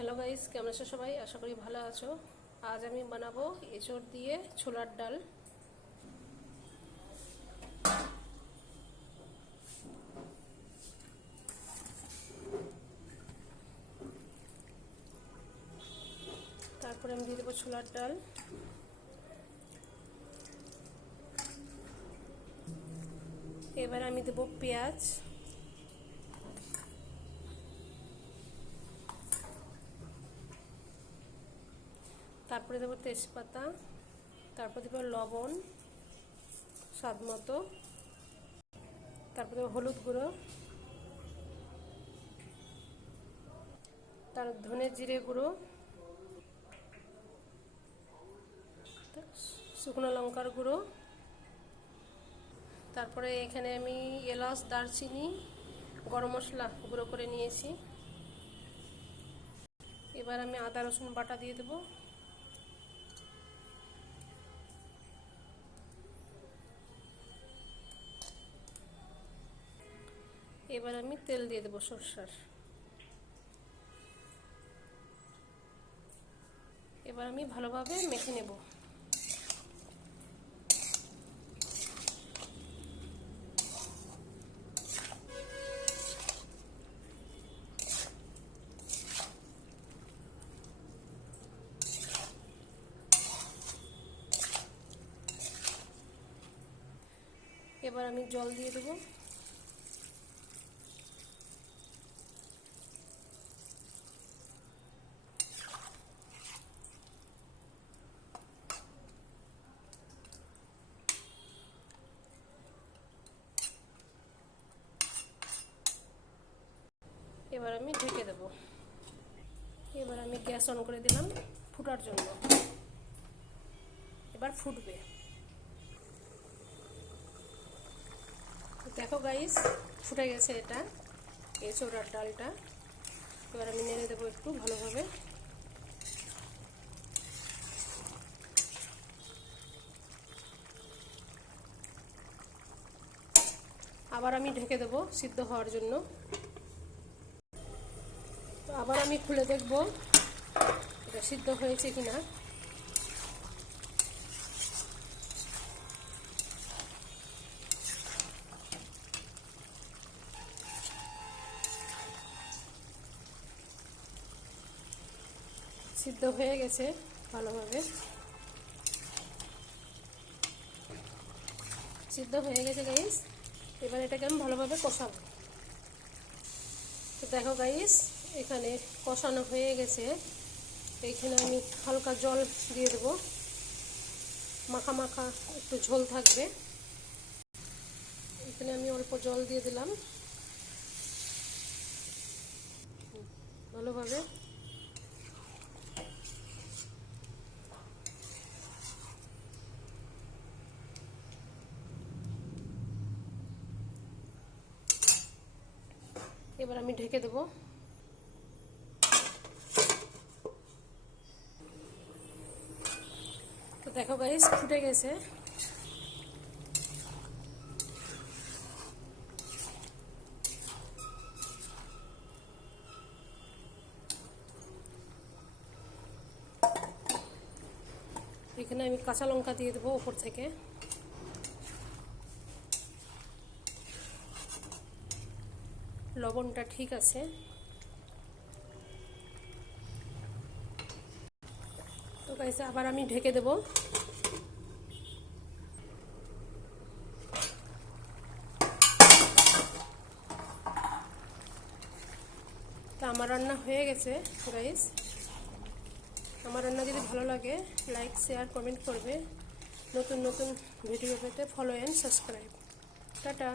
Hello guys, কেমন আছো সবাই? আশা করি ভালো আছো। আজ আমি বানাবো এঁচোড় দিয়ে ছোলার ডাল। তারপরে আমি দিয়ে দেবো ছোলার ডাল, এবার আমি দেবো পেঁয়াজ, তারপরে দেবো তেজপাতা, তারপর দেবো লবণ স্বাদ মতো, তারপর দেবো হলুদ গুঁড়ো, তার ধনে জিরে গুঁড়ো, শুকনো লঙ্কার গুঁড়ো, তারপরে এখানে আমি এলাচ, দারচিনি, গরম মশলা গুঁড়ো করে নিয়েছি। এবার আমি আদা রসুন বাটা দিয়ে দেবো। এবার আমি তেল দিয়ে দেবো সরষার। এবার আমি ভালোভাবে মেখে নেব। এবার আমি জল দিয়ে দেবো। এবার আমি ঢেকে দেব। এবার আমি গ্যাস অন করে দিলাম ফুটার জন্য। এবার ফুটবে। দেখো গাইস, ফুটে গেছে এটা এঁচোড়ার ডালটা। এবার আমি নেড়ে দেবো একটু ভালোভাবে। আবার আমি ঢেকে দেবো সিদ্ধ হওয়ার জন্য। তো আবার আমি খুলে দেখব এটা সিদ্ধ হয়েছে কিনা। সিদ্ধ হয়ে গেছে ভালোভাবে, সিদ্ধ হয়ে গেছে গাইস। এবার এটাকে আমি ভালোভাবে কষাবো। তো দেখো গাইস, এখানে কষানো হয়ে গেছে। এইখানে আমি হালকা জল দিয়ে দেবো, মাখা মাখা একটু ঝোল থাকবে। এখানে আমি অল্প জল দিয়ে দিলাম ভালোভাবে। এবার আমি ঢেকে দেবো। তো দেখো গাইস, ফুটে গেছে। এখানে আমি কাঁচা লঙ্কা দিয়ে দেবো উপর থেকে। লবণটা ঠিক আছে। তো গাইস, আবার আমি ঢেকে দেবো। তো আমার রান্না হয়ে গেছে গাইস। আমার রান্না যদি ভালো লাগে লাইক, শেয়ার, কমেন্ট করবে। নতুন নতুন ভিডিও পেতে ফলো অ্যান্ড সাবস্ক্রাইব। টাটা।